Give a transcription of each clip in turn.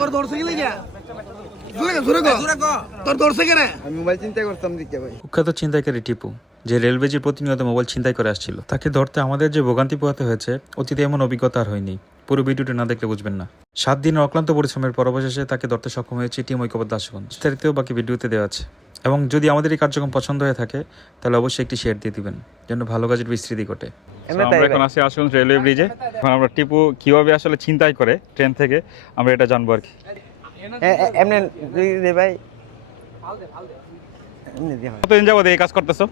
তোর দৌড়ছে গেলে গিয়া তোর দৌড়ছে কেন? আমি মোবাইল চিন্তা করতাম দিকে ভাই। কুখ্যাত ছিনতাইকারী টিপু যে রেলওয়েজের প্রতিনিয়ত মোবাইল ছিনতাই করে আসছিল, তাকে ধরতে আমাদের যে ভোগান্তি পোহাতে হয়েছে অতীতে এমন অভিজ্ঞতা আর হয়নি। পুরো ভিডিওটি না দেখলে বুঝবেন না। 7 দিনের অক্লান্ত পরিশ্রমের পর অবশেষে তাকে ধরতে সক্ষম হয়েছে টিম ঐক্যবদ্ধ আশুগঞ্জ। বিস্তারিত বাকি ভিডিওতে দেওয়া আছে। এবং যদি আমাদের এই কার্যক্রম পছন্দ হয়ে থাকে তাহলে অবশ্যই একটি শেয়ার দিয়ে দিবেন, যেন ভালো কাজের বিস্তৃতি ঘটে। আমরা এখন আছি আশুগঞ্জ রেলওয়ে ব্রিজে। এখন আমরা টিপু কিভাবে আসলে ছিনতাই করে ট্রেন থেকে আমরা এটা জানবো আর কি। ভাই কতদিন যাবত এই কাজ করতেছো?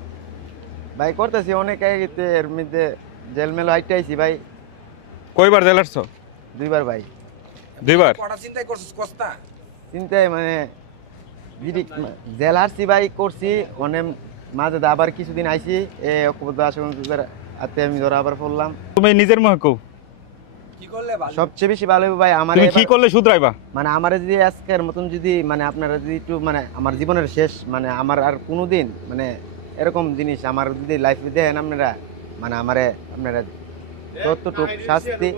ভাই করতেছি অনেক আগে, এর মধ্যে জেল মেল আইতে আইছি ভাই। কয়বার জেল আসছো? 2 বার ভাই। 2 বার? চিন্তাই করছিস কস্তা? চিন্তাই মানে জেল হারছি ভাই, করছি অনেক মাঝে আবার কিছুদিন আইছি ঐক্যবদ্ধ আশুগঞ্জের হাতে আমি ধরা আবার পড়লাম। তুমি নিজের মুখে কও কি করলে ভালো? সবচেয়ে বেশি ভালো হবে ভাই আমার। তুমি কি করলে শুধরাইবা? মানে আমারে যদি আজকের মতন যদি মানে আপনারা যদি একটু মানে আমার জীবনের শেষ মানে আমার আর কোনোদিন মানে এরকম জিনিস আমার যদি লাইফে দেখেন আপনারা, মানে আমারে আপনারা যতটুক শাস্তি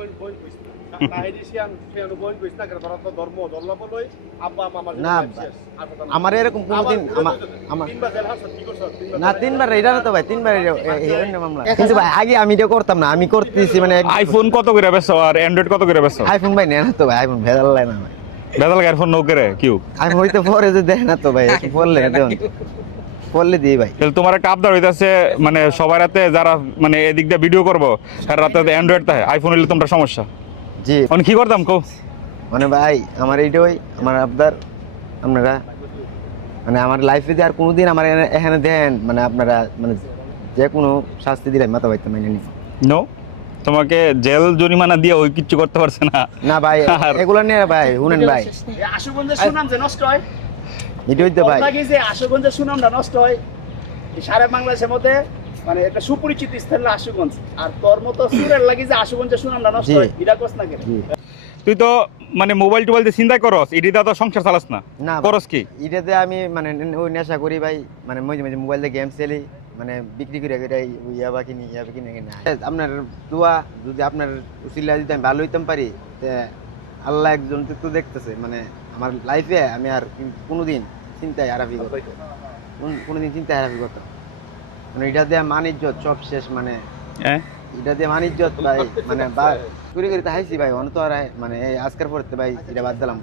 না আমার এরকম কোনোদিন না 3 বার এটা না তো ভাই, 3 বার মামলা। কিন্তু ভাই আগে আমি এটা করতাম না, আমি করতেছি মানে। আইফোন কত করে বেচছো আর অ্যান্ড্রয়েড কত করে বেচছো? আইফোন ভাই নেই না তো ভাই, আইফোন ভেজাল লাগে না ভাই। ভেজাল আইফোন নো করে কিউ আমি হইতে পরে যে দেখ না তো ভাই, বললে দেখুন বললে দিই ভাই। তাহলে তোমার একটা আবদার হইতাছে মানে সবার রাতে যারা মানে এদিক দিয়ে ভিডিও করবো আর রাতে অ্যান্ড্রয়েড থাকে, আইফোন হইলে তোমরা সমস্যা। জি মানে কি করতাম কো? মানে ভাই আমার এইটাই আমার আবদার, আপনারা মানে আমার লাইফে যে আর কোনোদিন আমার এখানে দেন মানে আপনারা মানে যে কোনো শাস্তি দিলে মাথা পাইতে মানে নি। নো তোমাকে জেল জরিমানা দিয়ে ওই কিচ্ছু করতে পারছে না। না ভাই এগুলো নিয়ে ভাই শুনেন ভাই, আশুগঞ্জের সুনাম যে নষ্ট হয় এটাই তো ভাই। আপনাকে যে আশুগঞ্জের সুনামটা নষ্ট হয় এই সারা বাংলাদেশের মধ্যে মানে একটা সুপরিচিত স্থান হলো আশুগঞ্জ, আর তোর মতো সুরের লাগি যে আশুগঞ্জের সুনামটা নষ্ট হয় এটা কস না কেন? তুই তো মানে মোবাইল টোবাইল দিয়ে চিন্তা করস, এডিটা তো সংসার চালাস না। না করস কি? এটাতে আমি মানে ওই নেশা করি ভাই, মানে মাঝে মাঝে মোবাইল দিয়ে গেম খেলি, মানে বিক্রি করে ইয়াবা কিনি কিনা। আপনার দোয়া যদি আপনার উসিলা যদি আমি ভালো হইতাম পারি, আল্লাহ একজন তো দেখতেছে মানে আমার লাইফে আমি আর কোনোদিন চিন্তায় হারাবি কোনোদিন চিন্তায় হারাবি করতাম মানে এটা দিয়ে মানিজ্জত সব শেষ মানে এটা দিয়ে মানিজ্জত ভাই মানে চুরি করে হাইছি ভাই অন তো আর মানে এই আজকের পরে ভাই এটা বাদ দিলাম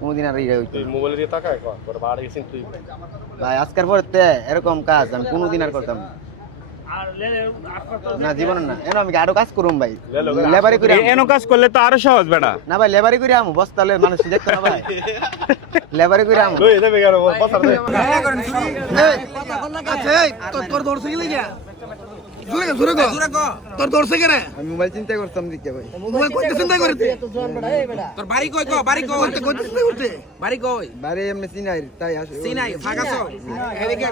কোনোদিন আর ইয়ে হইতো মোবাইলে দিয়ে তাকায় ভাই আজকের পরে এরকম কাজ আমি কোনোদিন আর করতাম না জীবনে না। এনো আমি আরো কাজ করুম ভাই, লেবারি করে এনো কাজ করলে তো আরো সহজ বেটা। না ভাই লেবারি করে আমু বস্তালে মানুষ দেখতো না ভাই, লেবারি করে আমু লই যাবে কেন বস্তা দে এই কথা বল না কাছে তোর দৌড়ছে গেলে গিয়া জোরে গো তোর দৌড়ছে কেন? আমি মোবাইল চিন্তা করতাম দিকে ভাই। মোবাইল কই চিন্তা করতে তোর বাড়ি কই কই চিন্তা করতে বাড়ি কই? বাড়ি এমনি চিনাই তাই আসে চিনাই ফাঁকা সব এদিকে